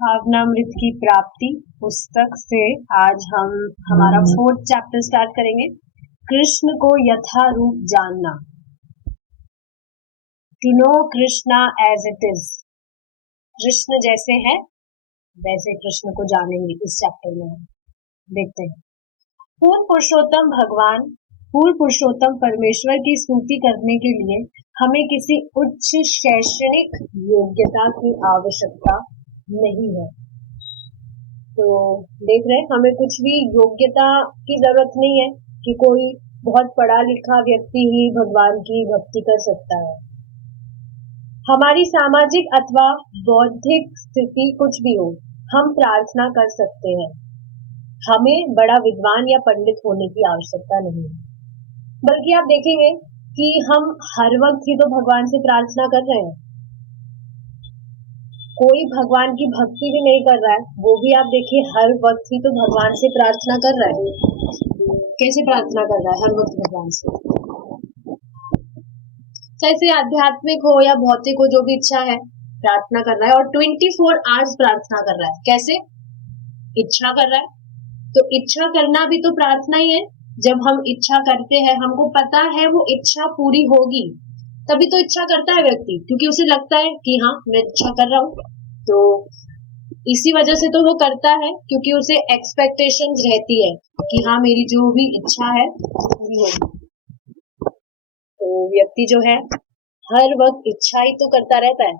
भावनामृत की प्राप्ति पुस्तक से आज हम हमारा 4th चैप्टर स्टार्ट करेंगे। कृष्ण को यथारूप जानना, to know Krishna as it is. Krishna जैसे है वैसे कृष्ण को जानेंगे इस चैप्टर में। देखते हैं। पूर्ण पुरुषोत्तम परमेश्वर की स्तुति करने के लिए हमें किसी उच्च शैक्षणिक योग्यता की आवश्यकता नहीं है। तो देख रहे हैं, हमें कुछ भी योग्यता की जरूरत नहीं है कि कोई बहुत पढ़ा लिखा व्यक्ति ही भगवान की भक्ति कर सकता है। हमारी सामाजिक अथवा बौद्धिक स्थिति कुछ भी हो, हम प्रार्थना कर सकते हैं। हमें बड़ा विद्वान या पंडित होने की आवश्यकता नहीं है, बल्कि आप देखेंगे कि हम हर वक्त ही तो भगवान से प्रार्थना कर रहे हैं। कोई भगवान की भक्ति भी नहीं कर रहा है, वो भी आप देखिए हर वक्त ही तो भगवान से प्रार्थना कर रहा है। कैसे प्रार्थना कर रहा है हर वक्त भगवान से? चाहे से आध्यात्मिक हो या भौतिक हो, जो भी इच्छा है प्रार्थना कर रहा है, और 24 आवर्स प्रार्थना कर रहा है। कैसे? इच्छा कर रहा है। तो इच्छा करना भी तो प्रार्थना ही है। जब हम इच्छा करते हैं, हमको पता है वो इच्छा पूरी होगी, तभी तो इच्छा करता है व्यक्ति, क्योंकि उसे लगता है कि हाँ मैं इच्छा कर रहा हूँ, तो इसी वजह से तो वो करता है, क्योंकि उसे एक्सपेक्टेशंस रहती है कि हाँ मेरी जो भी इच्छा है पूरी होगी। तो व्यक्ति जो है हर वक्त इच्छा ही तो करता रहता है,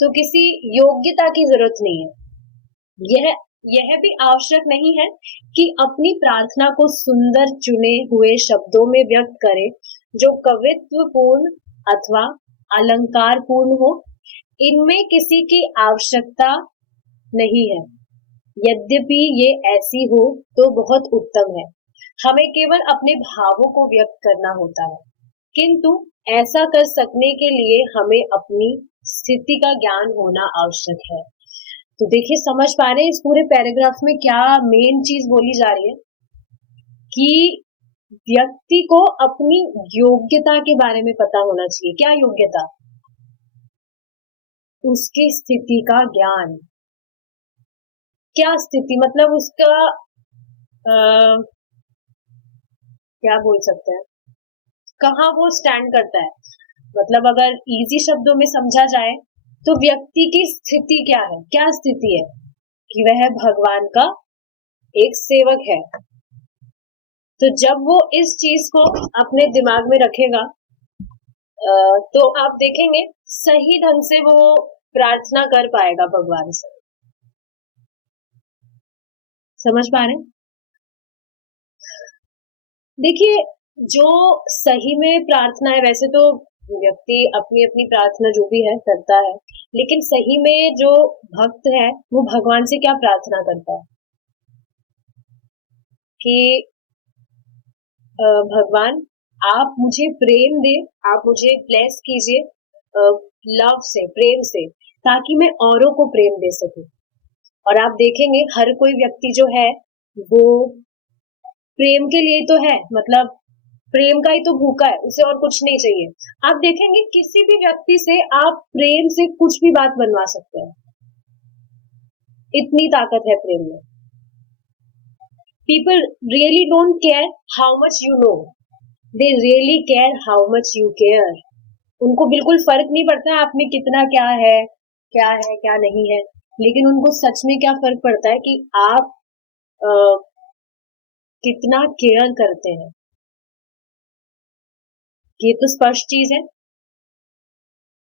तो किसी योग्यता की जरूरत नहीं है। यह भी आवश्यक नहीं है कि अपनी प्रार्थना को सुंदर चुने हुए शब्दों में व्यक्त करे, जो कवित्वपूर्ण अथवा अलंकार पूर्ण हो। इनमें किसी की आवश्यकता नहीं है। यद्यपि ये ऐसी हो तो बहुत उत्तम है। हमें केवल अपने भावों को व्यक्त करना होता है, किंतु ऐसा कर सकने के लिए हमें अपनी स्थिति का ज्ञान होना आवश्यक है। तो देखिए, समझ पा रहे हैं इस पूरे पैराग्राफ में क्या मेन चीज बोली जा रही है कि व्यक्ति को अपनी योग्यता के बारे में पता होना चाहिए। क्या योग्यता? उसकी स्थिति का ज्ञान। क्या स्थिति मतलब उसका क्या बोल सकते हैं, कहाँ वो स्टैंड करता है। मतलब अगर इजी शब्दों में समझा जाए तो व्यक्ति की स्थिति क्या है? क्या स्थिति है? कि वह भगवान का एक सेवक है। तो जब वो इस चीज को अपने दिमाग में रखेगा तो आप देखेंगे सही ढंग से वो प्रार्थना कर पाएगा भगवान से। समझ पा रहे हैं? देखिए, जो सही में प्रार्थना है, वैसे तो व्यक्ति अपनी अपनी प्रार्थना जो भी है करता है, लेकिन सही में जो भक्त है वो भगवान से क्या प्रार्थना करता है कि भगवान आप मुझे प्रेम दे, आप मुझे ब्लेस कीजिए लव से, प्रेम से, ताकि मैं औरों को प्रेम दे सकूं। और आप देखेंगे हर कोई व्यक्ति जो है वो प्रेम के लिए तो है, मतलब प्रेम का ही तो भूखा है, उसे और कुछ नहीं चाहिए। आप देखेंगे किसी भी व्यक्ति से आप प्रेम से कुछ भी बात बनवा सकते हैं, इतनी ताकत है प्रेम में। People really don't care how much you know, they really care how much you care. उनको बिल्कुल फर्क नहीं पड़ता आप में कितना क्या है क्या नहीं है, लेकिन उनको सच में क्या फर्क पड़ता है कि आप कितना केयर करते हैं। ये तो स्पष्ट चीज है।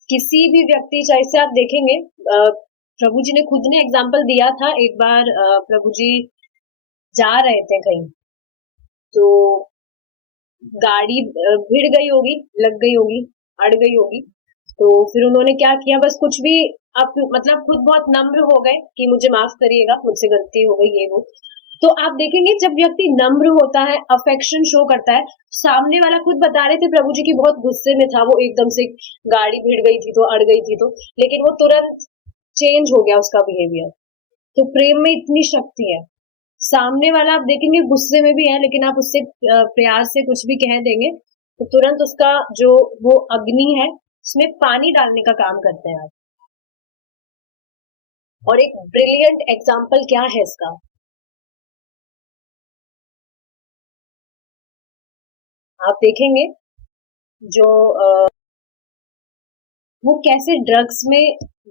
किसी भी व्यक्ति, चाहे से आप देखेंगे प्रभु जी ने खुद ने एग्जाम्पल दिया था। एक बार प्रभु जी जा रहे थे कहीं, तो गाड़ी भिड़ गई होगी, लग गई होगी, अड़ गई होगी। तो फिर उन्होंने क्या किया, बस कुछ भी आप मतलब खुद बहुत नम्र हो गए कि मुझे माफ करिएगा, मुझसे गलती हो गई, ये वो। तो आप देखेंगे जब व्यक्ति नम्र होता है, अफेक्शन शो करता है, सामने वाला खुद बता रहे थे प्रभु जी की बहुत गुस्से में था वो, एकदम से गाड़ी भिड़ गई थी तो, अड़ गई थी तो, लेकिन वो तुरंत चेंज हो गया उसका बिहेवियर। तो प्रेम में इतनी शक्ति है। सामने वाला आप देखेंगे गुस्से में भी है, लेकिन आप उससे प्यार से कुछ भी कह देंगे तो तुरंत उसका जो वो अग्नि है उसमें पानी डालने का काम करते हैं आप। और एक ब्रिलियंट एग्जाम्पल क्या है इसका, आप देखेंगे जो वो कैसे ड्रग्स में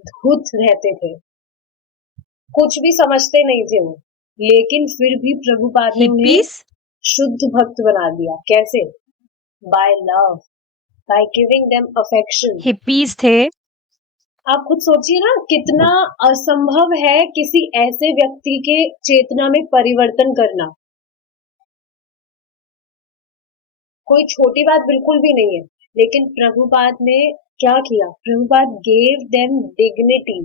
धुत रहते थे, कुछ भी समझते नहीं थे वो, लेकिन फिर भी प्रभुपाद ने उन्हें हिप्पीज शुद्ध भक्त बना दिया। कैसे? By love, by giving them affection. Hippies थे। आप खुद सोचिए ना, कितना असंभव है किसी ऐसे व्यक्ति के चेतना में परिवर्तन करना। कोई छोटी बात बिल्कुल भी नहीं है, लेकिन प्रभुपाद ने क्या किया? प्रभुपाद गेव देम डिग्निटी,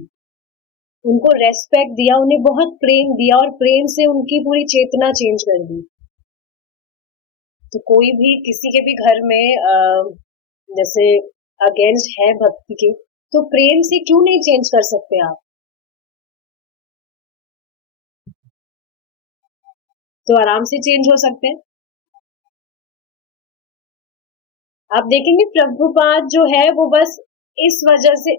उनको रेस्पेक्ट दिया, उन्हें बहुत प्रेम दिया और प्रेम से उनकी पूरी चेतना चेंज कर दी। तो कोई भी किसी के भी घर में जैसे अगेंस्ट है भक्ति के, तो प्रेम से क्यों नहीं चेंज कर सकते आप? तो आराम से चेंज हो सकते हैं। आप देखेंगे प्रभुपाद जो है वो बस इस वजह से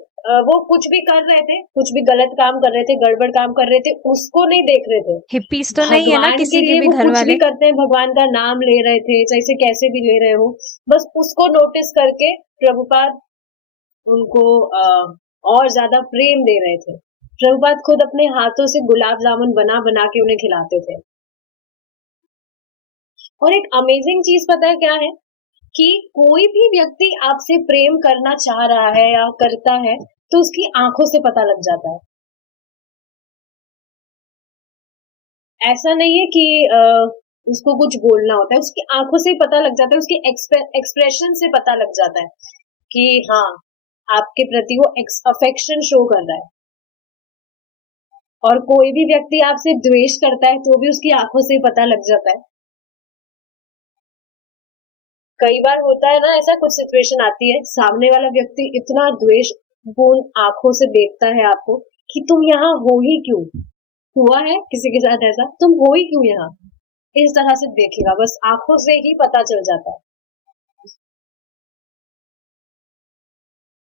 वो कुछ भी कर रहे थे, कुछ भी गलत काम कर रहे थे, गड़बड़ काम कर रहे थे, उसको नहीं देख रहे थे। हिप्पीज तो नहीं है ना भगवान के किसी के लिए भी वो घर कुछ भी वाले? करते हैं, भगवान का नाम ले रहे थे, चाहे से कैसे भी ले रहे हो, बस उसको नोटिस करके प्रभुपाद उनको और ज्यादा प्रेम दे रहे थे। प्रभुपाद खुद अपने हाथों से गुलाब जामुन बना बना के उन्हें खिलाते थे। और एक अमेजिंग चीज पता है क्या है, कि कोई भी व्यक्ति आपसे प्रेम करना चाह रहा है या करता है, तो उसकी आंखों से पता लग जाता है। ऐसा नहीं है कि उसको कुछ बोलना होता है, उसकी आंखों से पता लग जाता है, उसके एक्सप्रेशन से पता लग जाता है कि हाँ, आपके प्रति वो अफेक्शन शो कर रहा है। और कोई भी व्यक्ति आपसे द्वेष करता है तो भी उसकी आंखों से पता लग जाता है। कई बार होता है ना ऐसा, कुछ सिचुएशन आती है, सामने वाला व्यक्ति इतना द्वेष पूर्ण आंखों से देखता है आपको कि तुम यहाँ हो ही क्यों। हुआ है किसी के साथ ऐसा? तुम हो ही क्यों यहाँ, इस तरह से देखेगा, बस आंखों से ही पता चल जाता है।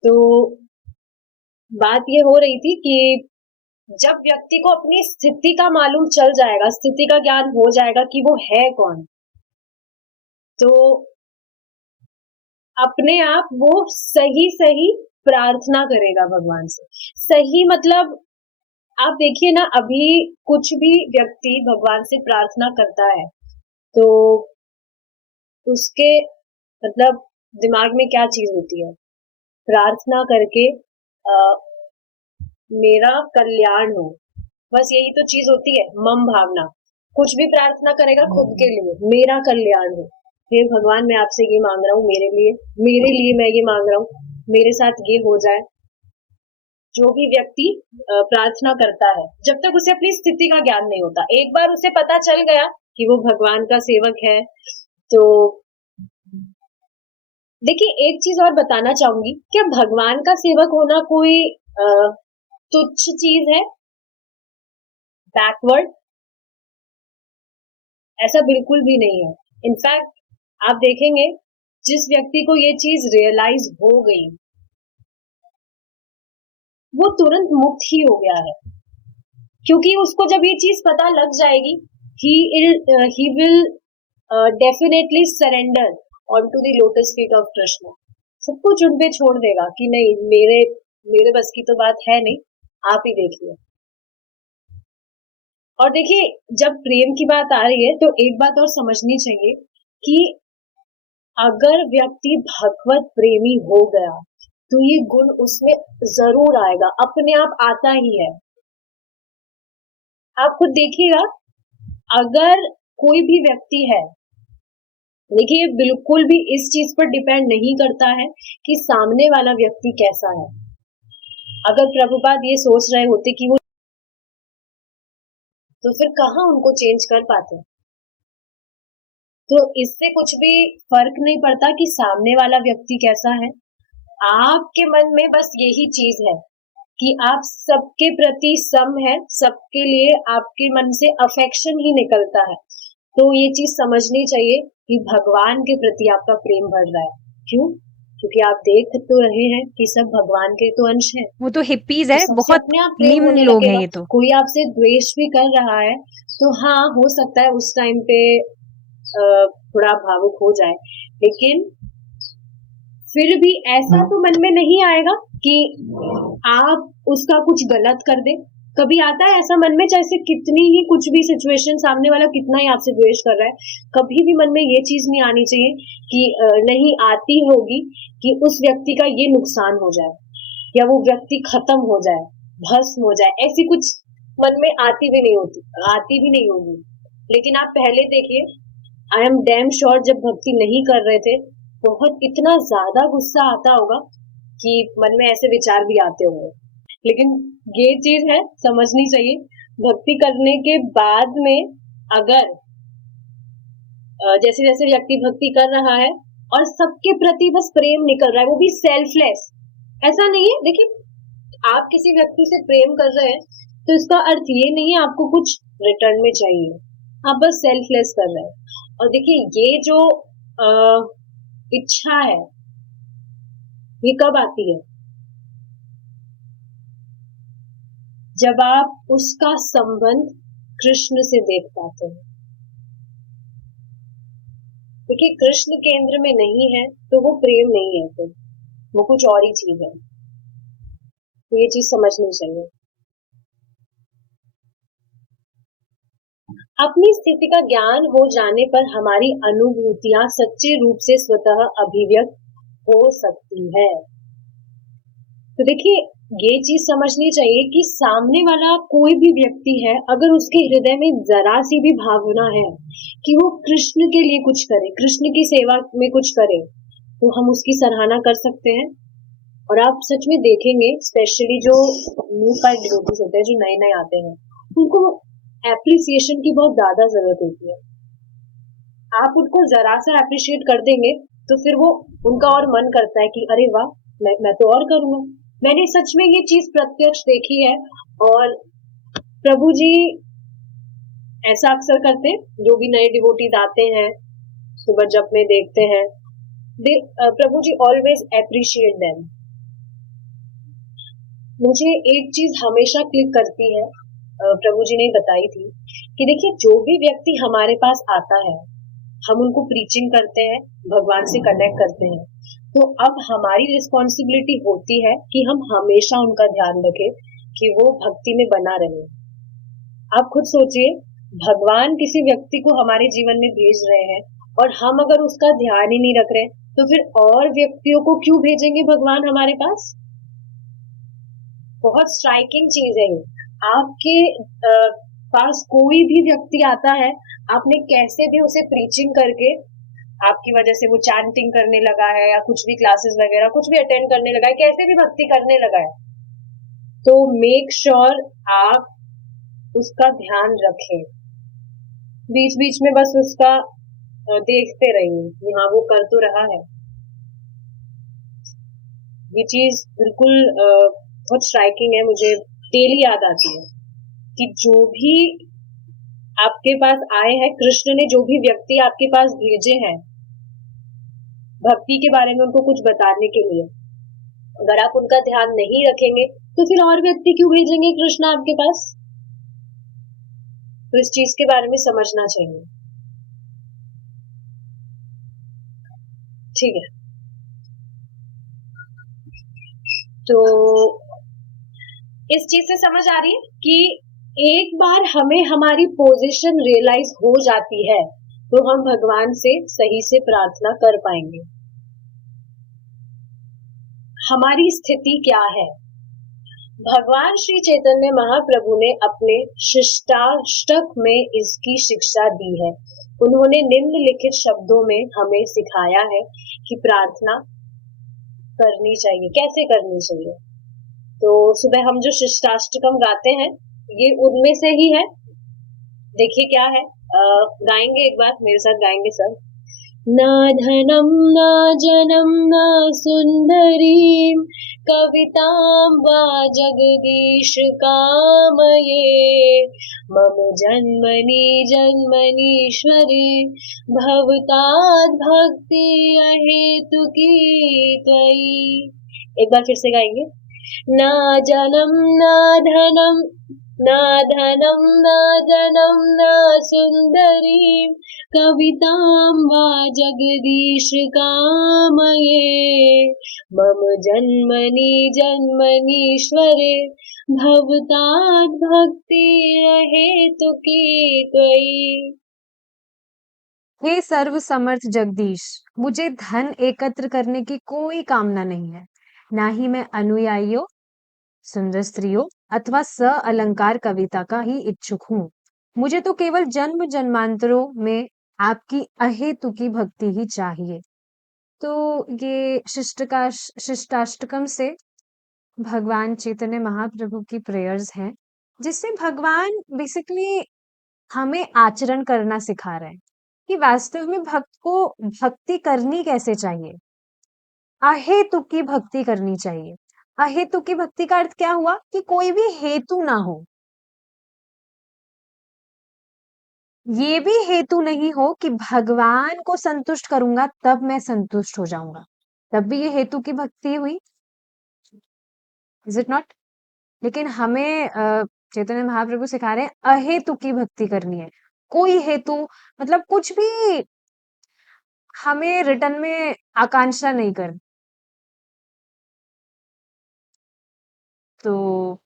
तो बात ये हो रही थी कि जब व्यक्ति को अपनी स्थिति का मालूम चल जाएगा, स्थिति का ज्ञान हो जाएगा कि वो है कौन, तो अपने आप वो सही सही प्रार्थना करेगा भगवान से। सही मतलब आप देखिए ना, अभी कुछ भी व्यक्ति भगवान से प्रार्थना करता है तो उसके मतलब दिमाग में क्या चीज होती है? प्रार्थना करके मेरा कल्याण हो, बस यही तो चीज होती है, मम भावना। कुछ भी प्रार्थना करेगा खुद के लिए, मेरा कल्याण हो, हे भगवान मैं आपसे ये मांग रहा हूँ, मेरे लिए मैं ये मांग रहा हूँ, मेरे साथ ये हो जाए। जो भी व्यक्ति प्रार्थना करता है, जब तक उसे अपनी स्थिति का ज्ञान नहीं होता, एक बार उसे पता चल गया कि वो भगवान का सेवक है, तो देखिए एक चीज और बताना चाहूंगी, क्या भगवान का सेवक होना कोई तुच्छ चीज है, बैकवर्ड? ऐसा बिल्कुल भी नहीं है। इनफैक्ट आप देखेंगे, जिस व्यक्ति को ये चीज रियलाइज हो गई, वो तुरंत मुक्त ही हो गया है, क्योंकि उसको जब ये चीज पता लग जाएगी, he will definitely surrender on to the lotus feet of Krishna. सब कुछ उन पे छोड़ देगा कि नहीं, मेरे बस की तो बात है नहीं, आप ही देखिए। और देखिए जब प्रेम की बात आ रही है तो एक बात और समझनी चाहिए कि अगर व्यक्ति भगवत प्रेमी हो गया तो ये गुण उसमें जरूर आएगा, अपने आप आता ही है। आप खुद देखिएगा, अगर कोई भी व्यक्ति है, देखिए बिल्कुल भी इस चीज पर डिपेंड नहीं करता है कि सामने वाला व्यक्ति कैसा है। अगर प्रभुपाद ये सोच रहे होते कि वो, तो फिर कहाँ उनको चेंज कर पाते? तो इससे कुछ भी फर्क नहीं पड़ता कि सामने वाला व्यक्ति कैसा है। आपके मन में बस यही चीज है कि आप सबके प्रति सम है, सबके लिए आपके मन से अफेक्शन ही निकलता है। तो ये चीज समझनी चाहिए कि भगवान के प्रति आपका प्रेम बढ़ रहा है। क्यों? क्योंकि आप देख तो रहे हैं कि सब भगवान के तो अंश है। वो तो हिप्पीज है, सबसे बहुत अपने आप प्रेम निम्न होने लोग हैं लगेगा। ये तो। कोई आपसे द्वेष भी कर रहा है तो हाँ, हो सकता है उस टाइम पे थोड़ा भावुक हो जाए, लेकिन फिर भी ऐसा तो मन में नहीं आएगा कि आप उसका कुछ गलत कर दे। कभी आता है ऐसा मन में, चाहे कितनी ही कुछ भी सिचुएशन, सामने वाला कितना ही आपसे द्वेष कर रहा है, कभी भी मन में ये चीज नहीं आनी चाहिए कि नहीं आती होगी कि उस व्यक्ति का ये नुकसान हो जाए या वो व्यक्ति खत्म हो जाए, भस्म हो जाए, ऐसी कुछ मन में आती भी नहीं होती, आती भी नहीं होगी। लेकिन आप पहले देखिए, आई एम डैम श्योर जब भक्ति नहीं कर रहे थे, बहुत इतना ज्यादा गुस्सा आता होगा कि मन में ऐसे विचार भी आते होंगे। लेकिन ये चीज है, समझनी चाहिए, भक्ति करने के बाद में अगर जैसे जैसे व्यक्ति भक्ति कर रहा है और सबके प्रति बस प्रेम निकल रहा है, वो भी सेल्फलेस, ऐसा नहीं है। देखिए, आप किसी व्यक्ति से प्रेम कर रहे हैं तो इसका अर्थ ये नहीं है आपको कुछ रिटर्न में चाहिए, आप बस सेल्फलेस कर रहे हैं। और देखिए, ये जो इच्छा है, ये कब आती है? जब आप उसका संबंध कृष्ण से देख पाते हैं। देखिए, कृष्ण केंद्र में नहीं है तो वो प्रेम नहीं है, फिर वो कुछ और ही चीज है। तो ये चीज समझनी चाहिए। अपनी स्थिति का ज्ञान हो जाने पर हमारी अनुभूतियां सच्चे रूप से स्वतः अभिव्यक्त हो सकती है। तो देखिए, ये चीज समझनी चाहिए कि सामने वाला कोई भी व्यक्ति है, अगर उसके हृदय में जरा सी भी भावना है कि वो कृष्ण के लिए कुछ करे, कृष्ण की सेवा में कुछ करे, तो हम उसकी सराहना कर सकते हैं। और आप सच में देखेंगे, स्पेशली जो न्यू फाइट डिवोटीज होते हैं, जो नए नए आते हैं, उनको एप्रिसिएशन की बहुत ज्यादा जरूरत होती है। आप उनको जरा सा अप्रिशिएट कर देंगे तो फिर वो, उनका और मन करता है कि अरे वाह, मैं तो और करूंगा। मैंने सच में ये चीज प्रत्यक्ष देखी है। और प्रभु जी ऐसा अक्सर करते हैं, जो भी नए डिवोटीज आते हैं, सुबह जब में देखते हैं, प्रभु जी ऑलवेज अप्रिशिएट देम। मुझे एक चीज हमेशा क्लिक करती है, प्रभु जी ने बताई थी कि देखिए, जो भी व्यक्ति हमारे पास आता है, हम उनको प्रीचिंग करते हैं, भगवान से कनेक्ट करते हैं, तो अब हमारी रिस्पॉन्सिबिलिटी होती है कि हम हमेशा उनका ध्यान रखें कि वो भक्ति में बना रहे। आप खुद सोचिए, भगवान किसी व्यक्ति को हमारे जीवन में भेज रहे हैं और हम अगर उसका ध्यान ही नहीं रख रहे, तो फिर और व्यक्तियों को क्यों भेजेंगे भगवान हमारे पास? बहुत स्ट्राइकिंग चीज है ये। आपके पास कोई भी व्यक्ति आता है, आपने कैसे भी उसे प्रीचिंग करके, आपकी वजह से वो चैंटिंग करने लगा है या कुछ भी क्लासेस वगैरह कुछ भी अटेंड करने लगा है, कैसे भी भक्ति करने लगा है, तो मेक श्योर आप उसका ध्यान रखें। बीच बीच में बस उसका देखते रहिए कि हाँ, वो कर तो रहा है। ये चीज बिल्कुल बहुत स्ट्राइकिंग है, मुझे डेली याद आती है कि जो भी आपके पास आए हैं, कृष्ण ने जो भी व्यक्ति आपके पास भेजे हैं भक्ति के बारे में उनको कुछ बताने के लिए, अगर आप उनका ध्यान नहीं रखेंगे तो फिर और व्यक्ति क्यों भेजेंगे कृष्ण आपके पास? तो इस चीज के बारे में समझना चाहिए। ठीक है, तो इस चीज से समझ आ रही है कि एक बार हमें हमारी पोजीशन रियलाइज हो जाती है तो हम भगवान से सही से प्रार्थना कर पाएंगे। हमारी स्थिति क्या है? भगवान श्री चैतन्य महाप्रभु ने अपने शिष्टाष्टक में इसकी शिक्षा दी है। उन्होंने निम्नलिखित शब्दों में हमें सिखाया है कि प्रार्थना करनी चाहिए, कैसे करनी चाहिए। तो सुबह हम जो शिष्टाष्टकम गाते हैं, ये उनमें से ही है। देखिए क्या है, गाएंगे, एक बार मेरे साथ गाएंगे सब। न धनम न जनम न सुंदरीम कवितां वा जगदीश कामये मम जन्मनि जन्मनीश्वरे भवताद् भक्ति अहेतुकी त्वयि। एक बार फिर से गाएंगे। न जनम न धनम न धनम न जनम न सुंदरी कवितां वा जगदीश कामये मम जन्मनि जन्मनीश्वरे भवताद् भक्ति अहेतुकी त्वयि। हे सर्व समर्थ जगदीश, मुझे धन एकत्र करने की कोई कामना नहीं है। ना ही मैं अनुयायियों, सुंदर स्त्रियों अथवा स अलंकार कविता का ही इच्छुक हूँ। मुझे तो केवल जन्म जन्मांतरों में आपकी अहेतुकी भक्ति ही चाहिए। तो ये शिष्टाष्टकम से भगवान चैतन्य महाप्रभु की प्रेयर्स हैं, जिससे भगवान बेसिकली हमें आचरण करना सिखा रहे हैं कि वास्तव में भक्त को भक्ति करनी कैसे चाहिए। अहेतुकी भक्ति करनी चाहिए। अहेतुकी भक्ति का अर्थ क्या हुआ कि कोई भी हेतु ना हो। ये भी हेतु नहीं हो कि भगवान को संतुष्ट करूंगा तब मैं संतुष्ट हो जाऊंगा, तब भी ये हेतु की भक्ति हुई। Is it not? लेकिन हमें चैतन्य महाप्रभु सिखा रहे हैं अहेतु की भक्ति करनी है। कोई हेतु मतलब कुछ भी हमें रिटर्न में आकांक्षा नहीं करनी। तो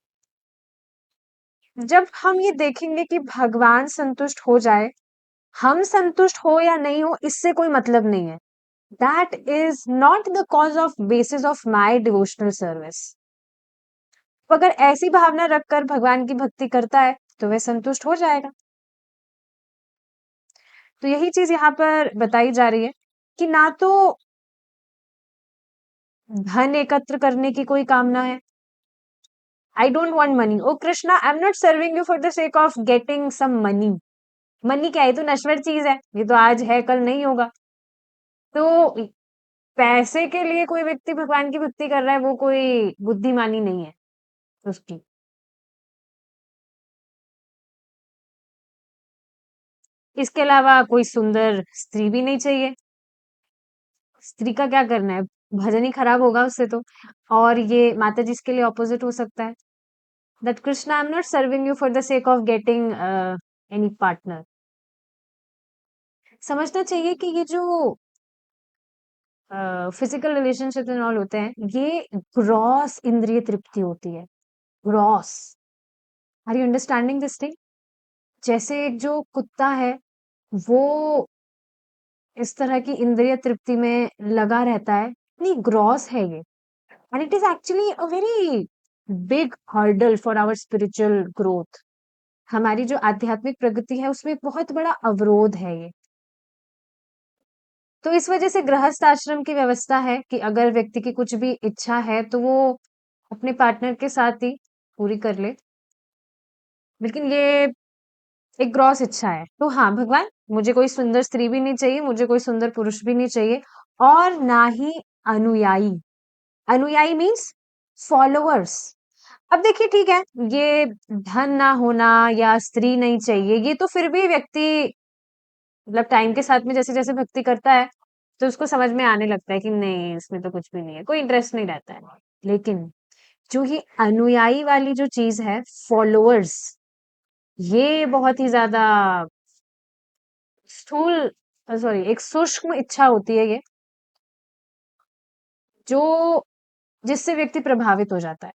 जब हम ये देखेंगे कि भगवान संतुष्ट हो जाए, हम संतुष्ट हो या नहीं हो इससे कोई मतलब नहीं है। That is not the cause of basis of my devotional service. अगर ऐसी भावना रखकर भगवान की भक्ति करता है तो वह संतुष्ट हो जाएगा। तो यही चीज यहाँ पर बताई जा रही है कि ना तो धन एकत्र करने की कोई कामना है। I don't want money. O Krishna, I am not serving you for the sake of getting some money. Money क्या है? तो नश्वर चीज है, ये तो आज है कल नहीं होगा। तो पैसे के लिए कोई व्यक्ति भगवान की भक्ति कर रहा है, वो कोई बुद्धिमानी नहीं है उसकी। इसके अलावा कोई सुंदर स्त्री भी नहीं चाहिए। स्त्री का क्या करना है? भजन ही खराब होगा उससे तो। और ये माता जी इसके लिए ऑपोजिट हो सकता है। That Krishna, I am not serving you for the sake of getting any partner. समझना चाहिए कि ये जो फिजिकल रिलेशनशिप एंड ऑल होते हैं, ये ग्रॉस इंद्रिय तृप्ति होती है। Gross. Are you understanding this thing? जैसे एक जो कुत्ता है, वो इस तरह की इंद्रिय तृप्ति में लगा रहता है, इतनी ग्रॉस है ये। And it is actually a very big hurdle for our spiritual growth. हमारी जो आध्यात्मिक प्रगति है उसमें एक बहुत बड़ा अवरोध है ये। तो इस वजह से गृहस्थ आश्रम की व्यवस्था है कि अगर व्यक्ति की कुछ भी इच्छा है तो वो अपने पार्टनर के साथ ही पूरी कर ले। लेकिन ये एक ग्रॉस इच्छा है। तो हाँ, भगवान मुझे कोई सुंदर स्त्री भी नहीं चाहिए, मुझे कोई सुंदर पुरुष भी नहीं चाहिए, और ना ही अनुयायी। अनुयायी मीन्स फॉलोअर्स। अब देखिए, ठीक है, ये धन ना होना या स्त्री नहीं चाहिए, ये तो फिर भी व्यक्ति मतलब टाइम के साथ में जैसे जैसे भक्ति करता है तो उसको समझ में आने लगता है कि नहीं, इसमें तो कुछ भी नहीं है, कोई इंटरेस्ट नहीं रहता है। लेकिन जो ये अनुयायी वाली जो चीज है, फॉलोअर्स, ये बहुत ही ज्यादा स्थूल, सॉरी, एक सूक्ष्म इच्छा होती है ये, जो जिससे व्यक्ति प्रभावित हो जाता है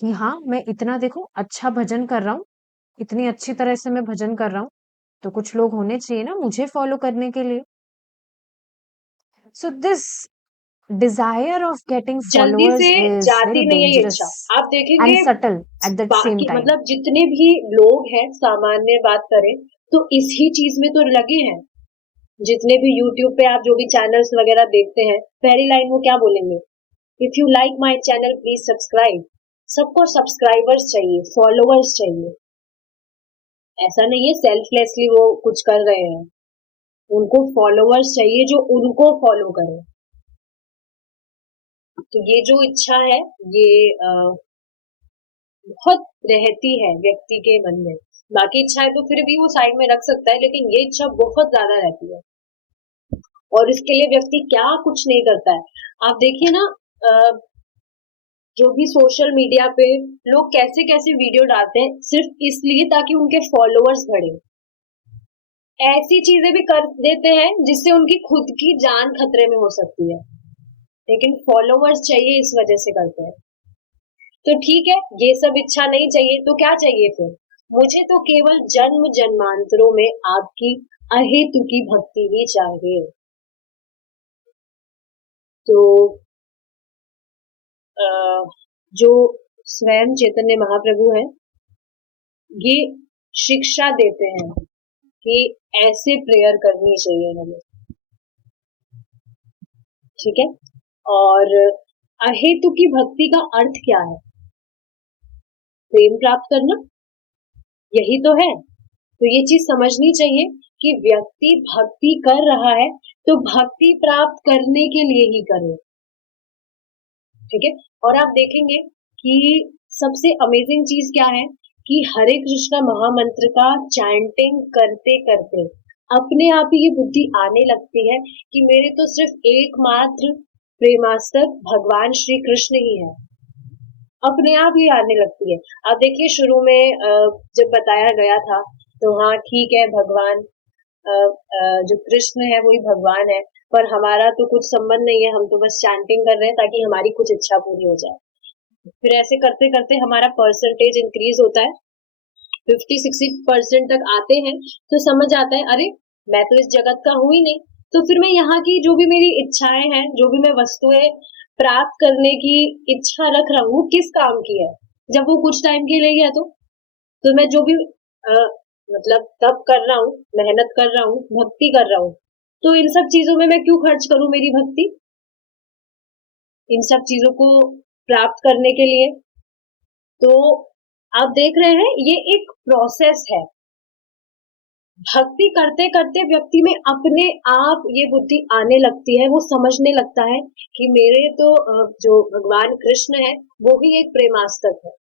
कि हाँ, मैं इतना देखो अच्छा भजन कर रहा हूँ, इतनी अच्छी तरह से मैं भजन कर रहा हूँ, तो कुछ लोग होने चाहिए ना मुझे फॉलो करने के लिए। So this desire of getting जल्दी से followers is जाती very नहीं है ये dangerous इच्छा। आप देखेंगे and subtle at the same बाकी time. मतलब जितने भी लोग हैं, सामान्य बात करें तो इसी चीज में तो लगे हैं। जितने भी यूट्यूब पे आप जो भी चैनल्स वगैरह देखते हैं, पहली लाइन वो क्या बोलेंगे? If you like my channel please subscribe. सबको सब्सक्राइबर्स चाहिए, फॉलोअर्स चाहिए। ऐसा नहीं है सेल्फलेसली वो कुछ कर रहे हैं। उनको फॉलोअर्स चाहिए जो उनको फॉलो करें। तो ये जो इच्छा है, ये बहुत रहती है व्यक्ति के मन में। बाकी इच्छाएं तो फिर भी वो साइड में रख सकता है, लेकिन ये इच्छा बहुत ज्यादा रहती है और इसके लिए व्यक्ति क्या कुछ नहीं करता है। आप देखिए ना, जो भी सोशल मीडिया पे लोग कैसे कैसे वीडियो डालते हैं सिर्फ इसलिए ताकि उनके फॉलोअर्स बढ़े। ऐसी चीजें भी कर देते हैं जिससे उनकी खुद की जान खतरे में हो सकती है, लेकिन फॉलोअर्स चाहिए इस वजह से करते हैं। तो ठीक है, ये सब इच्छा नहीं चाहिए तो क्या चाहिए फिर? मुझे तो केवल जन्म जन्मांतरों में आपकी अहेतुकी भक्ति ही चाहिए। तो जो स्वयं चैतन्य महाप्रभु है, ये शिक्षा देते हैं कि ऐसे प्रेयर करनी चाहिए हमें, ठीक है। और अहेतुकी भक्ति का अर्थ क्या है? प्रेम प्राप्त करना, यही तो है। तो ये चीज समझनी चाहिए कि व्यक्ति भक्ति कर रहा है तो भक्ति प्राप्त करने के लिए ही करे, ठीक है। और आप देखेंगे कि सबसे अमेजिंग चीज क्या है कि हरे कृष्णा महामंत्र का चैंटिंग करते करते अपने आप ही ये बुद्धि आने लगती है कि मेरे तो सिर्फ एकमात्र प्रेमास्पद भगवान श्री कृष्ण ही है। अपने आप ही आने लगती है। आप देखिए शुरू में जब बताया गया था तो हाँ ठीक है, भगवान जो कृष्ण है वही भगवान है, पर हमारा तो कुछ संबंध नहीं है, हम तो बस चैंटिंग कर रहे हैं ताकि हमारी कुछ इच्छा पूरी हो जाए। फिर ऐसे करते करते हमारा परसेंटेज इंक्रीज होता है, 50-60% तक आते हैं तो समझ आता है अरे मैं तो इस जगत का हूं ही नहीं, तो फिर मैं यहाँ की जो भी मेरी इच्छाएं हैं, जो भी मैं वस्तुएं प्राप्त करने की इच्छा रख रहा हूँ किस काम की है? जब वो कुछ टाइम के लिए है तो मैं जो भी मतलब तप कर रहा हूँ, मेहनत कर रहा हूँ, भक्ति कर रहा हूँ, तो इन सब चीजों में मैं क्यों खर्च करूं मेरी भक्ति? इन सब चीजों को प्राप्त करने के लिए। तो आप देख रहे हैं ये एक प्रोसेस है। भक्ति करते करते व्यक्ति में अपने आप ये बुद्धि आने लगती है, वो समझने लगता है कि मेरे तो जो भगवान कृष्ण है वो ही एक प्रेमास्पद है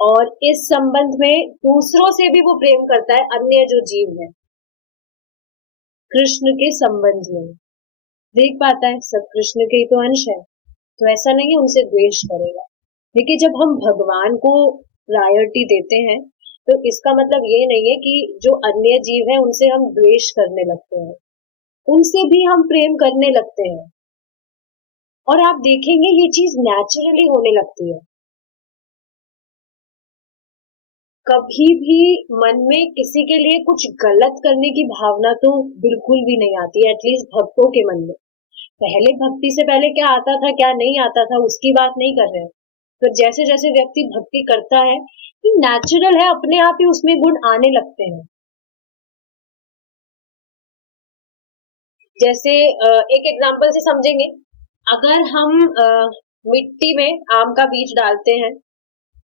और इस संबंध में दूसरों से भी वो प्रेम करता है, अन्य जो जीव है कृष्ण के संबंध में देख पाता है सब कृष्ण के ही तो अंश है, तो ऐसा नहीं है उनसे द्वेष करेगा। देखिए जब हम भगवान को प्रायोरिटी देते हैं तो इसका मतलब ये नहीं है कि जो अन्य जीव है उनसे हम द्वेष करने लगते हैं, उनसे भी हम प्रेम करने लगते हैं। और आप देखेंगे ये चीज नेचुरली होने लगती है। कभी भी मन में किसी के लिए कुछ गलत करने की भावना तो बिल्कुल भी नहीं आती है, एटलीस्ट भक्तों के मन में। पहले भक्ति से पहले क्या आता था क्या नहीं आता था उसकी बात नहीं कर रहे हैं, तो जैसे जैसे व्यक्ति भक्ति करता है ये नेचुरल है, अपने आप ही उसमें गुण आने लगते हैं। जैसे एक एग्जांपल से समझेंगे, अगर हम मिट्टी में आम का बीज डालते हैं,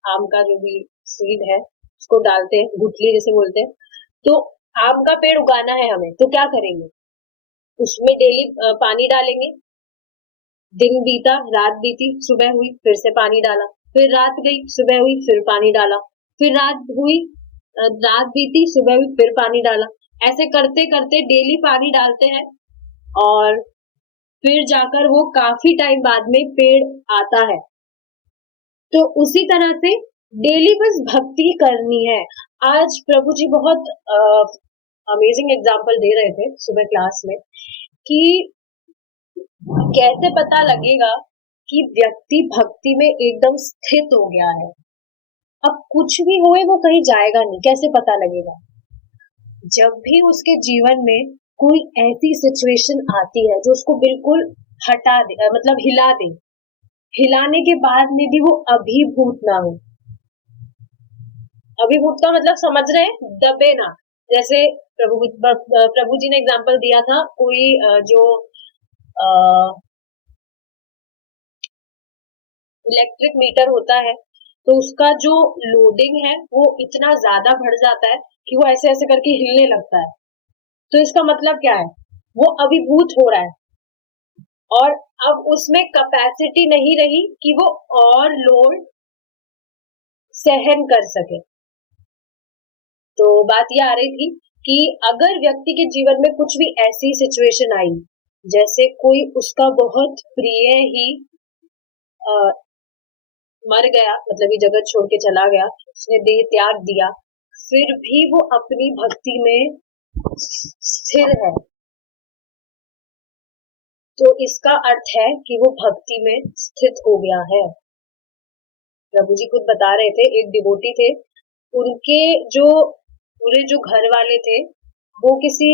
आम का जो भी सीड है उसको डालते हैं, गुठली जैसे बोलते हैं, तो आम का पेड़ उगाना है हमें तो क्या करेंगे? उसमें डेली पानी डालेंगे। दिन बीता, रात बीती, सुबह हुई, फिर से पानी डाला, फिर रात गई, सुबह हुई, फिर पानी डाला, फिर रात हुई, रात बीती, सुबह हुई, फिर पानी डाला। ऐसे करते करते डेली पानी डालते हैं और फिर जाकर वो काफी टाइम बाद में पेड़ आता है। तो उसी तरह से डेली बस भक्ति करनी है। आज प्रभु जी बहुत अमेजिंग एग्जाम्पल दे रहे थे सुबह क्लास में कि कैसे पता लगेगा कि व्यक्ति भक्ति में एकदम स्थित हो गया है। अब कुछ भी होए वो कहीं जाएगा नहीं, कैसे पता लगेगा? जब भी उसके जीवन में कोई ऐसी सिचुएशन आती है जो उसको बिल्कुल हटा दे, मतलब हिला दे, हिलाने के बाद में भी वो अभिभूत ना हो। अभिभूत का मतलब समझ रहे हैं? दबे ना। जैसे प्रभु जी ने एग्जाम्पल दिया था, कोई जो इलेक्ट्रिक मीटर होता है तो उसका जो लोडिंग है वो इतना ज्यादा बढ़ जाता है कि वो ऐसे ऐसे करके हिलने लगता है। तो इसका मतलब क्या है? वो अभिभूत हो रहा है और अब उसमें कैपेसिटी नहीं रही कि वो और लोड सहन कर सके। तो बात ये आ रही थी कि अगर व्यक्ति के जीवन में कुछ भी ऐसी सिचुएशन आई, जैसे कोई उसका बहुत प्रिय ही मर गया, मतलब ये जगत छोड़ के चला गया, उसने देह त्याग दिया, फिर भी वो अपनी भक्ति में स्थिर है, तो इसका अर्थ है कि वो भक्ति में स्थित हो गया है। प्रभु जी खुद बता रहे थे, एक डिवोटी थे, उनके जो पूरे जो घर वाले थे वो किसी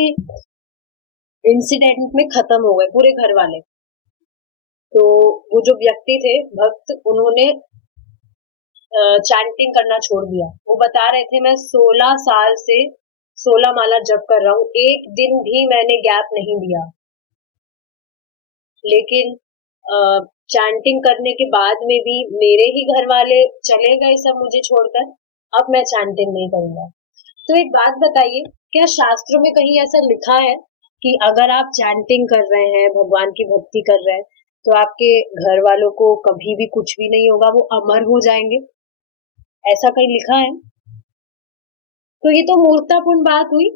इंसिडेंट में खत्म हो गए, पूरे घर वाले। तो वो जो व्यक्ति थे भक्त, उन्होंने चैंटिंग करना छोड़ दिया। वो बता रहे थे, मैं 16 साल से 16 माला जप कर रहा हूँ, एक दिन भी मैंने गैप नहीं दिया। लेकिन चैंटिंग करने के बाद में भी मेरे ही घर वाले चले गए सब मुझे छोड़कर, अब मैं चैंटिंग नहीं करूंगा। तो एक बात बताइए, क्या शास्त्रों में कहीं ऐसा लिखा है कि अगर आप चैंटिंग कर रहे हैं, भगवान की भक्ति कर रहे हैं, तो आपके घर वालों को कभी भी कुछ भी नहीं होगा, वो अमर हो जाएंगे? ऐसा कहीं लिखा है? तो ये तो मूर्खतापूर्ण बात हुई।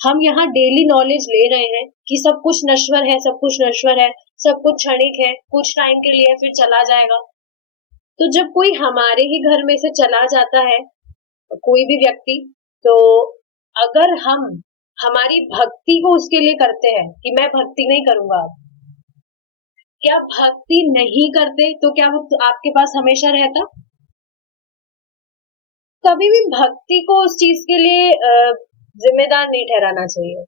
हम यहाँ डेली नॉलेज ले रहे हैं कि सब कुछ नश्वर है, सब कुछ नश्वर है, सब कुछ क्षणिक है, कुछ टाइम के लिए फिर चला जाएगा। तो जब कोई हमारे ही घर में से चला जाता है, कोई भी व्यक्ति, तो अगर हम हमारी भक्ति को उसके लिए करते हैं कि मैं भक्ति नहीं करूंगा, क्या भक्ति नहीं करते तो क्या वो आपके पास हमेशा रहता? कभी भी भक्ति को उस चीज के लिए जिम्मेदार नहीं ठहराना चाहिए।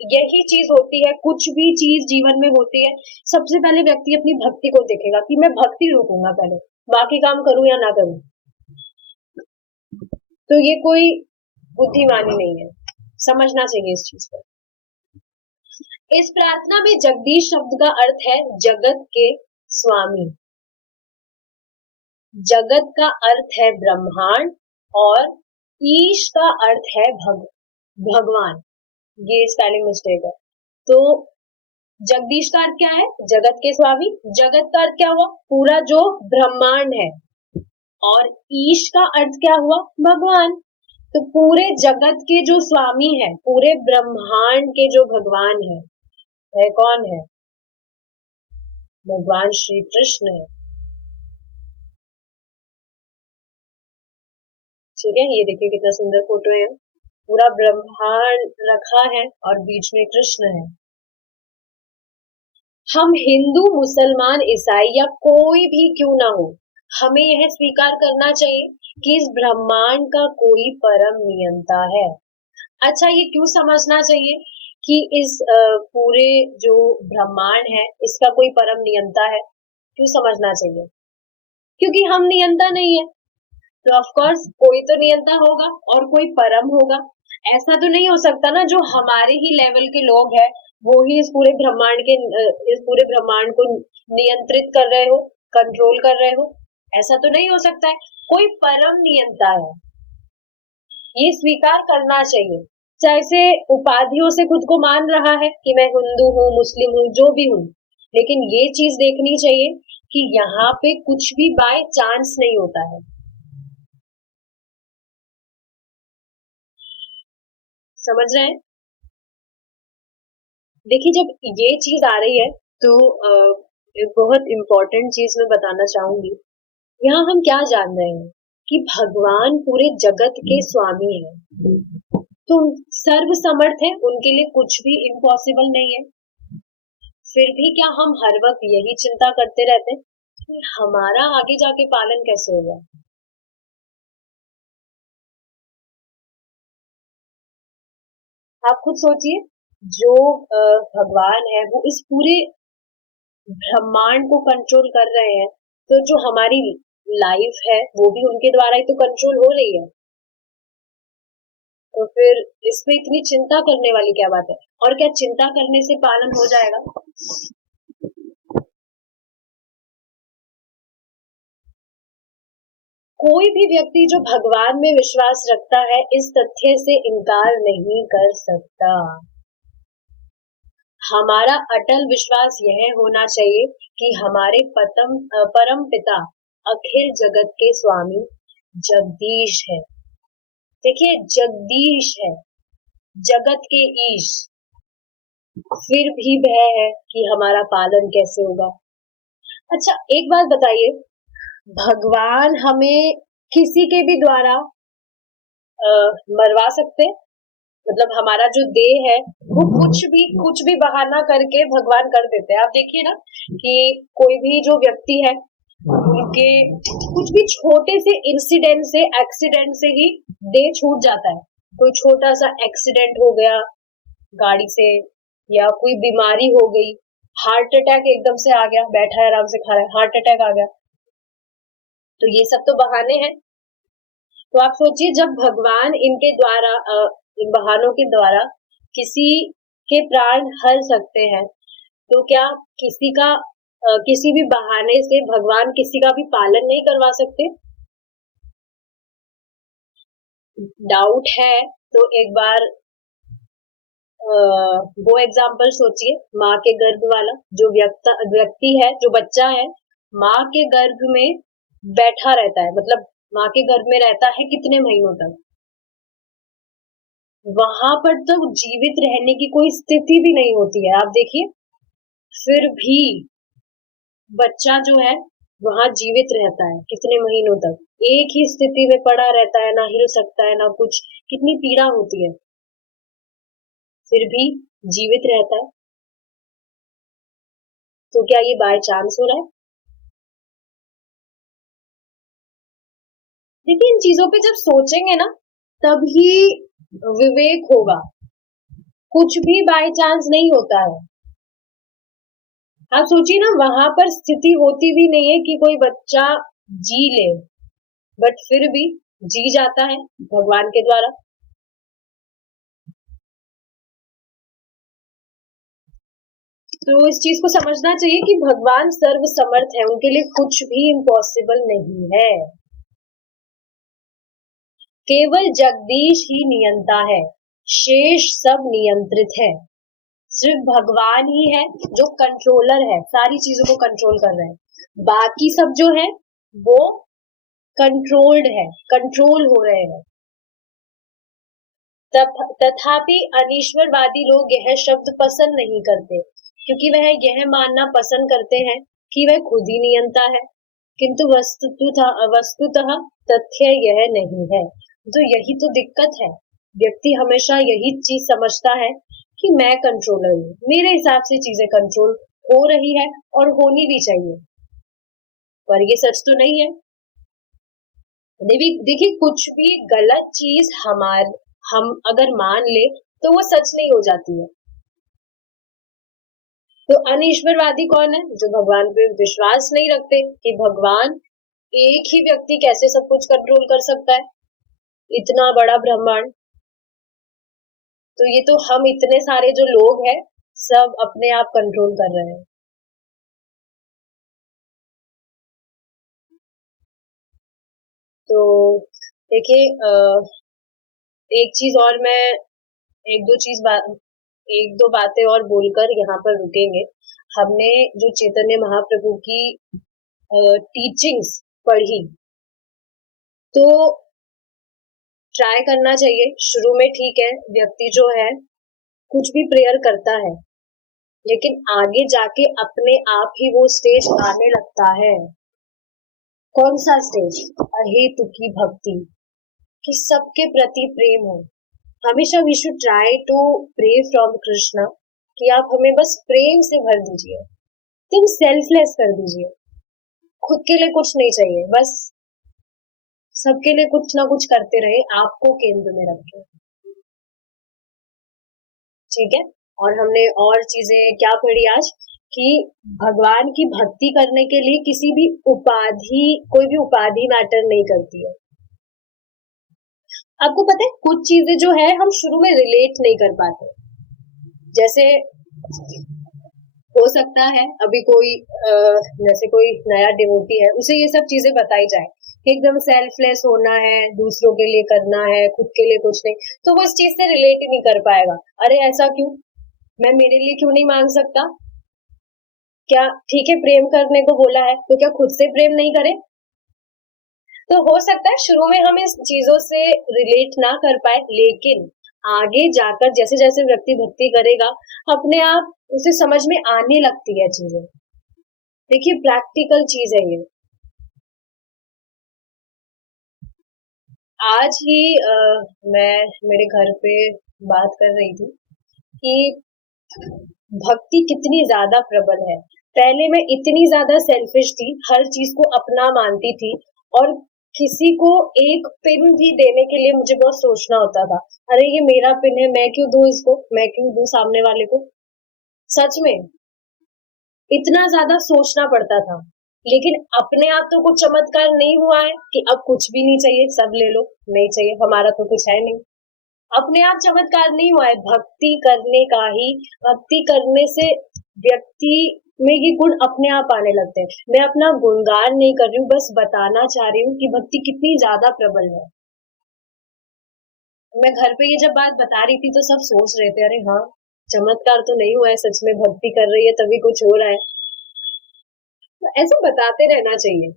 यही चीज होती है, कुछ भी चीज जीवन में होती है, सबसे पहले व्यक्ति अपनी भक्ति को देखेगा कि मैं भक्ति रोकूंगा पहले, बाकी काम करूं या ना करूं। तो ये कोई बुद्धिमानी नहीं है, समझना चाहिए इस चीज को। इस प्रार्थना में जगदीश शब्द का अर्थ है जगत के स्वामी। जगत का अर्थ है ब्रह्मांड और ईश का अर्थ है भगवान। ये स्पेलिंग मिस्टेक है। तो जगदीश का अर्थ क्या है? जगत के स्वामी। जगत का अर्थ क्या हुआ? पूरा जो ब्रह्मांड है। और ईश का अर्थ क्या हुआ? भगवान। तो पूरे जगत के जो स्वामी है, पूरे ब्रह्मांड के जो भगवान है कौन है? भगवान श्री कृष्ण है। ठीक है, ये देखिए कितना सुंदर फोटो है, पूरा ब्रह्मांड रखा है और बीच में कृष्ण है। हम हिंदू, मुसलमान, ईसाई या कोई भी क्यों ना हो, हमें यह स्वीकार करना चाहिए कि इस ब्रह्मांड का कोई परम नियंता है। अच्छा, ये क्यों समझना चाहिए कि इस पूरे जो ब्रह्मांड है इसका कोई परम नियंता है? क्यों समझना चाहिए? क्योंकि हम नियंता नहीं है, तो ऑफ कोर्स कोई तो नियंता होगा और कोई परम होगा। ऐसा तो नहीं हो सकता ना जो हमारे ही लेवल के लोग हैं वो ही इस पूरे ब्रह्मांड को नियंत्रित कर रहे हो, कंट्रोल कर रहे हो। ऐसा तो नहीं हो सकता है, कोई परम नियंता है, ये स्वीकार करना चाहिए। चाहे से उपाधियों से खुद को मान रहा है कि मैं हिंदू हूँ, मुस्लिम हूँ, जो भी हूँ, लेकिन ये चीज देखनी चाहिए कि यहाँ पे कुछ भी बाय चांस नहीं होता है। समझ रहे हैं? देखिए, जब ये चीज आ रही है तो एक बहुत इम्पोर्टेंट चीज मैं बताना चाहूंगी। यहाँ हम क्या जान रहे हैं कि भगवान पूरे जगत के स्वामी हैं, तो सर्व समर्थ है, उनके लिए कुछ भी इम्पॉसिबल नहीं है। फिर भी क्या हम हर वक्त यही चिंता करते रहते हैं कि हमारा आगे जाके पालन कैसे होगा? आप खुद सोचिए, जो भगवान है वो इस पूरे ब्रह्मांड को कंट्रोल कर रहे हैं, तो जो हमारी लाइफ है वो भी उनके द्वारा ही तो कंट्रोल हो रही है। तो फिर इसमें इतनी चिंता करने वाली क्या बात है? और क्या चिंता करने से पालन हो जाएगा? कोई भी व्यक्ति जो भगवान में विश्वास रखता है इस तथ्य से इनकार नहीं कर सकता। हमारा अटल विश्वास यह होना चाहिए कि हमारे परम पिता, अखिल जगत के स्वामी, जगदीश है। देखिए जगदीश है, जगत के ईश, फिर भी भय है कि हमारा पालन कैसे होगा। अच्छा एक बात बताइए, भगवान हमें किसी के भी द्वारा मरवा सकते हैं? मतलब हमारा जो देह है वो कुछ भी बहाना करके भगवान कर देते हैं। आप देखिए ना कि कोई भी जो व्यक्ति है उनके कुछ भी छोटे से इंसिडेंट से एक्सीडेंट से ही देह छूट जाता है। कोई छोटा सा एक्सीडेंट हो गया गाड़ी से, या कोई बीमारी हो गई, हार्ट अटैक एकदम से आ गया, बैठा है आराम से खा रहा है, हार्ट अटैक आ गया, तो ये सब तो बहाने हैं। तो आप सोचिए जब भगवान इनके द्वारा इन बहानों के द्वारा किसी के प्राण हर सकते हैं, तो क्या किसी का किसी भी बहाने से भगवान किसी का भी पालन नहीं करवा सकते? डाउट है तो एक बार वो एग्जाम्पल सोचिए, माँ के गर्भ वाला, जो व्यक्ति है, जो बच्चा है, माँ के गर्भ में बैठा रहता है, मतलब माँ के गर्भ में रहता है कितने महीनों तक, वहां पर तो जीवित रहने की कोई स्थिति भी नहीं होती है। आप देखिए फिर भी बच्चा जो है वहां जीवित रहता है कितने महीनों तक, एक ही स्थिति में पड़ा रहता है, ना हिल सकता है ना कुछ, कितनी पीड़ा होती है, फिर भी जीवित रहता है। तो क्या ये बाय चांस हो रहा है? देखिए इन चीजों पे जब सोचेंगे ना तभी विवेक होगा, कुछ भी बाय चांस नहीं होता है। आप सोचिए ना वहां पर स्थिति होती भी नहीं है कि कोई बच्चा जी ले, बट फिर भी जी जाता है भगवान के द्वारा। तो इस चीज को समझना चाहिए कि भगवान सर्व समर्थ है, उनके लिए कुछ भी इम्पॉसिबल नहीं है। केवल जगदीश ही नियंता है, शेष सब नियंत्रित है। सिर्फ भगवान ही है जो कंट्रोलर है, सारी चीजों को कंट्रोल कर रहे हैं, बाकी सब जो है वो कंट्रोल्ड है, कंट्रोल हो रहे हैं। तथापि अनीश्वरवादी लोग यह शब्द पसंद नहीं करते, क्योंकि वह यह मानना पसंद करते हैं कि वह खुद ही नियंता है, किंतु वस्तुतः तथ्य यह नहीं है। तो यही तो दिक्कत है, व्यक्ति हमेशा यही चीज समझता है कि मैं कंट्रोलर हूँ, मेरे हिसाब से चीजें कंट्रोल हो रही है और होनी भी चाहिए, पर ये सच तो नहीं है। देखिए कुछ भी गलत चीज हम अगर मान ले तो वो सच नहीं हो जाती है। तो अनिश्वरवादी कौन है? जो भगवान पे विश्वास नहीं रखते कि भगवान एक ही व्यक्ति कैसे सब कुछ कंट्रोल कर सकता है, इतना बड़ा ब्रह्मांड। तो ये तो हम इतने सारे जो लोग हैं सब अपने आप कंट्रोल कर रहे हैं। तो देखिए एक चीज और मैं एक दो बातें और बोलकर यहाँ पर रुकेंगे। हमने जो चैतन्य महाप्रभु की टीचिंग्स पढ़ी, तो ट्राई करना चाहिए शुरू में, ठीक है व्यक्ति जो है कुछ भी प्रेयर करता है, लेकिन आगे जाके अपने आप ही वो स्टेज आने लगता है। कौन सा स्टेज? अहेतुकी भक्ति, कि सबके प्रति प्रेम हो। हमेशा we should try to pray from Krishna कि आप हमें बस प्रेम से भर दीजिए, तुम सेल्फलेस कर दीजिए, खुद के लिए कुछ नहीं चाहिए, बस सबके लिए कुछ ना कुछ करते रहे, आपको केंद्र में रखे, ठीक है। और हमने और चीजें क्या पढ़ी आज, कि भगवान की भक्ति करने के लिए किसी भी उपाधि, कोई भी उपाधि मैटर नहीं करती है। आपको पता है कुछ चीजें जो है हम शुरू में रिलेट नहीं कर पाते, जैसे हो सकता है अभी कोई जैसे कोई नया डिवोटी है, उसे ये सब चीजें बताई जाए कि एकदम सेल्फलेस होना है, दूसरों के लिए करना है, खुद के लिए कुछ नहीं, तो वो इस चीज से रिलेट ही नहीं कर पाएगा। अरे ऐसा क्यों, मैं मेरे लिए क्यों नहीं मांग सकता? क्या ठीक है प्रेम करने को बोला है तो क्या खुद से प्रेम नहीं करे? तो हो सकता है शुरू में हम इस चीजों से रिलेट ना कर पाए, लेकिन आगे जाकर जैसे जैसे व्यक्ति भक्ति करेगा, अपने आप उसे समझ में आने लगती है चीजें। देखिए प्रैक्टिकल चीज है ये। आज ही मैं मेरे घर पे बात कर रही थी कि भक्ति कितनी ज्यादा प्रबल है। पहले मैं इतनी ज्यादा सेल्फिश थी, हर चीज को अपना मानती थी, और किसी को एक पिन भी देने के लिए मुझे बहुत सोचना होता था। अरे ये मेरा पिन है, मैं क्यों दूं इसको, मैं क्यों दूं सामने वाले को। सच में इतना ज्यादा सोचना पड़ता था। लेकिन अपने आप तो कुछ चमत्कार नहीं हुआ है कि अब कुछ भी नहीं चाहिए, सब ले लो, नहीं चाहिए, हमारा तो कुछ है नहीं। अपने आप चमत्कार नहीं हुआ है, भक्ति करने का ही, भक्ति करने से व्यक्ति में ये गुण अपने आप आने लगते हैं। मैं अपना गुणगान नहीं कर रही हूँ, बस बताना चाह रही हूँ कि भक्ति कितनी ज्यादा प्रबल है। मैं घर पे ये जब बात बता रही थी तो सब सोच रहे थे, अरे हाँ, चमत्कार तो नहीं हुआ है, सच में भक्ति कर रही है तभी कुछ हो रहा है। तो ऐसे बताते रहना चाहिए।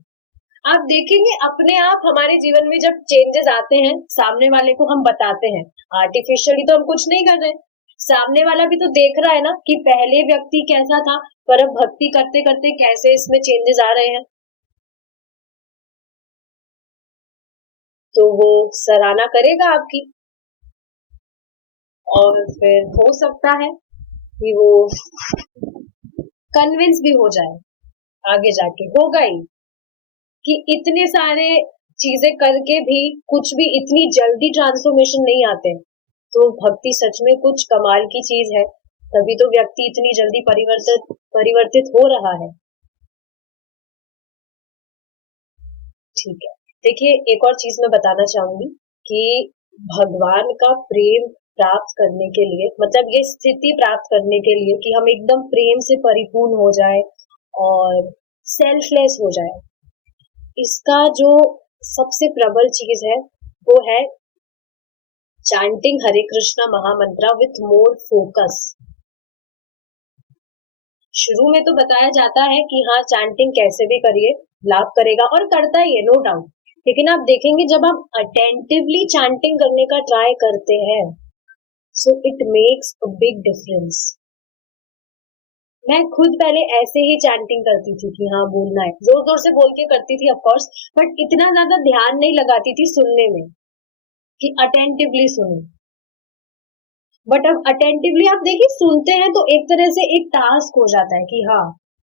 आप देखेंगे अपने आप हमारे जीवन में जब चेंजेस आते हैं, सामने वाले को हम बताते हैं। आर्टिफिशियली तो हम कुछ नहीं कर रहे, सामने वाला भी तो देख रहा है ना कि पहले व्यक्ति कैसा था, पर अब भक्ति करते करते कैसे इसमें चेंजेस आ रहे हैं। तो वो सराहना करेगा आपकी, और फिर हो सकता है कि वो कन्विंस भी हो जाए, आगे जाके होगा ही, कि इतने सारे चीजें करके भी कुछ भी इतनी जल्दी ट्रांसफॉर्मेशन नहीं आते। तो भक्ति सच में कुछ कमाल की चीज है, तभी तो व्यक्ति इतनी जल्दी परिवर्तित परिवर्तित हो रहा है। ठीक है, देखिए एक और चीज मैं बताना चाहूंगी कि भगवान का प्रेम प्राप्त करने के लिए, मतलब ये स्थिति प्राप्त करने के लिए कि हम एकदम प्रेम से परिपूर्ण हो जाए और सेल्फलेस हो जाए, इसका जो सबसे प्रबल चीज है वो है चैंटिंग हरे कृष्णा महामंत्रा विथ मोर फोकस। शुरू में तो बताया जाता है कि हाँ चैंटिंग कैसे भी करिए, लाभ करेगा, और करता ही है, नो डाउट। लेकिन आप देखेंगे जब आप अटेंटिवली चैंटिंग करने का ट्राई करते हैं, so it makes a big difference. मैं खुद पहले ऐसे ही चैंटिंग करती थी कि हाँ बोलना है, जोर जोर से बोल के करती थी ऑफ कोर्स, बट इतना ज्यादा ध्यान नहीं लगाती थी सुनने में कि अटेंटिवली सुनो। बट अब अटेंटिवली आप देखिए सुनते हैं तो एक तरह से एक टास्क हो जाता है कि हाँ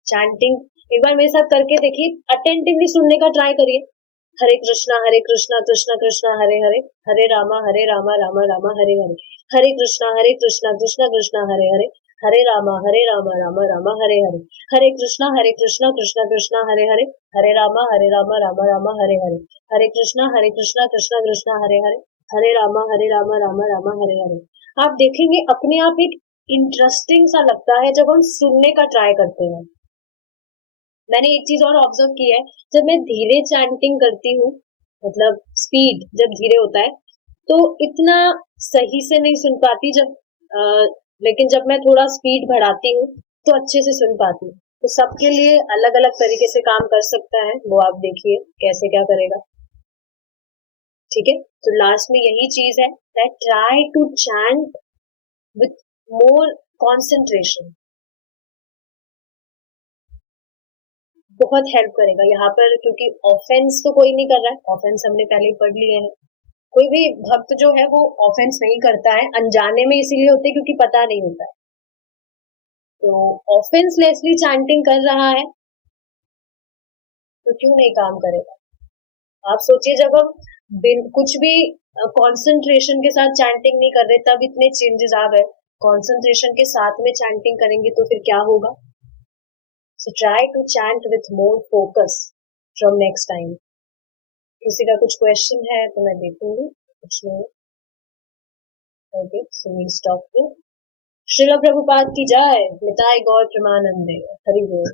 चैंटिंग एक बार मेरे साथ करके देखिए, अटेंटिवली सुनने का ट्राई करिए। हरे कृष्णा कृष्णा कृष्णा हरे हरे, हरे रामा रामा रामा हरे हरे, हरे कृष्णा कृष्णा कृष्णा हरे हरे, हरे रामा रामा रामा हरे हरे, हरे कृष्णा कृष्णा कृष्णा हरे हरे, हरे रामा रामा रामा हरे हरे, हरे कृष्णा कृष्णा कृष्णा हरे हरे, हरे रामा रामा हरे हरे। आप देखेंगे अपने आप एक इंटरेस्टिंग सा लगता है जब हम सुनने का ट्राई करते हैं। मैंने एक चीज और ऑब्जर्व की है, जब मैं धीरे चैंटिंग करती हूँ, मतलब स्पीड जब धीरे होता है तो इतना सही से नहीं सुन पाती, जब लेकिन जब मैं थोड़ा स्पीड बढ़ाती हूँ तो अच्छे से सुन पाती हूँ। तो सबके लिए अलग अलग तरीके से काम कर सकता है, वो आप देखिए कैसे क्या करेगा। ठीक है, तो लास्ट में यही चीज है that try to chant with more concentration, बहुत हेल्प करेगा यहाँ पर, क्योंकि ऑफेंस तो कोई नहीं कर रहा है, ऑफेंस हमने पहले ही पढ़ लिए हैं। कोई भी भक्त जो है वो ऑफेंस नहीं करता है, अनजाने में इसीलिए होते हैं क्योंकि पता नहीं होता है। तो ऑफेंसलेसली चैंटिंग कर रहा है तो क्यों नहीं काम करेगा। आप सोचिए जब हम कुछ भी कंसंट्रेशन के साथ चैंटिंग नहीं कर रहे तब इतने चेंजेस आ गए, कंसंट्रेशन के साथ में चैंटिंग करेंगे तो फिर क्या होगा। So try to chant with more focus from next time. किसी का कुछ क्वेश्चन है तो मैं देखूंगी, कुछ नहीं। Okay, so we stop here. Srila Prabhupada की जय, निताय गौर प्रेमानंदे, हरि बोल।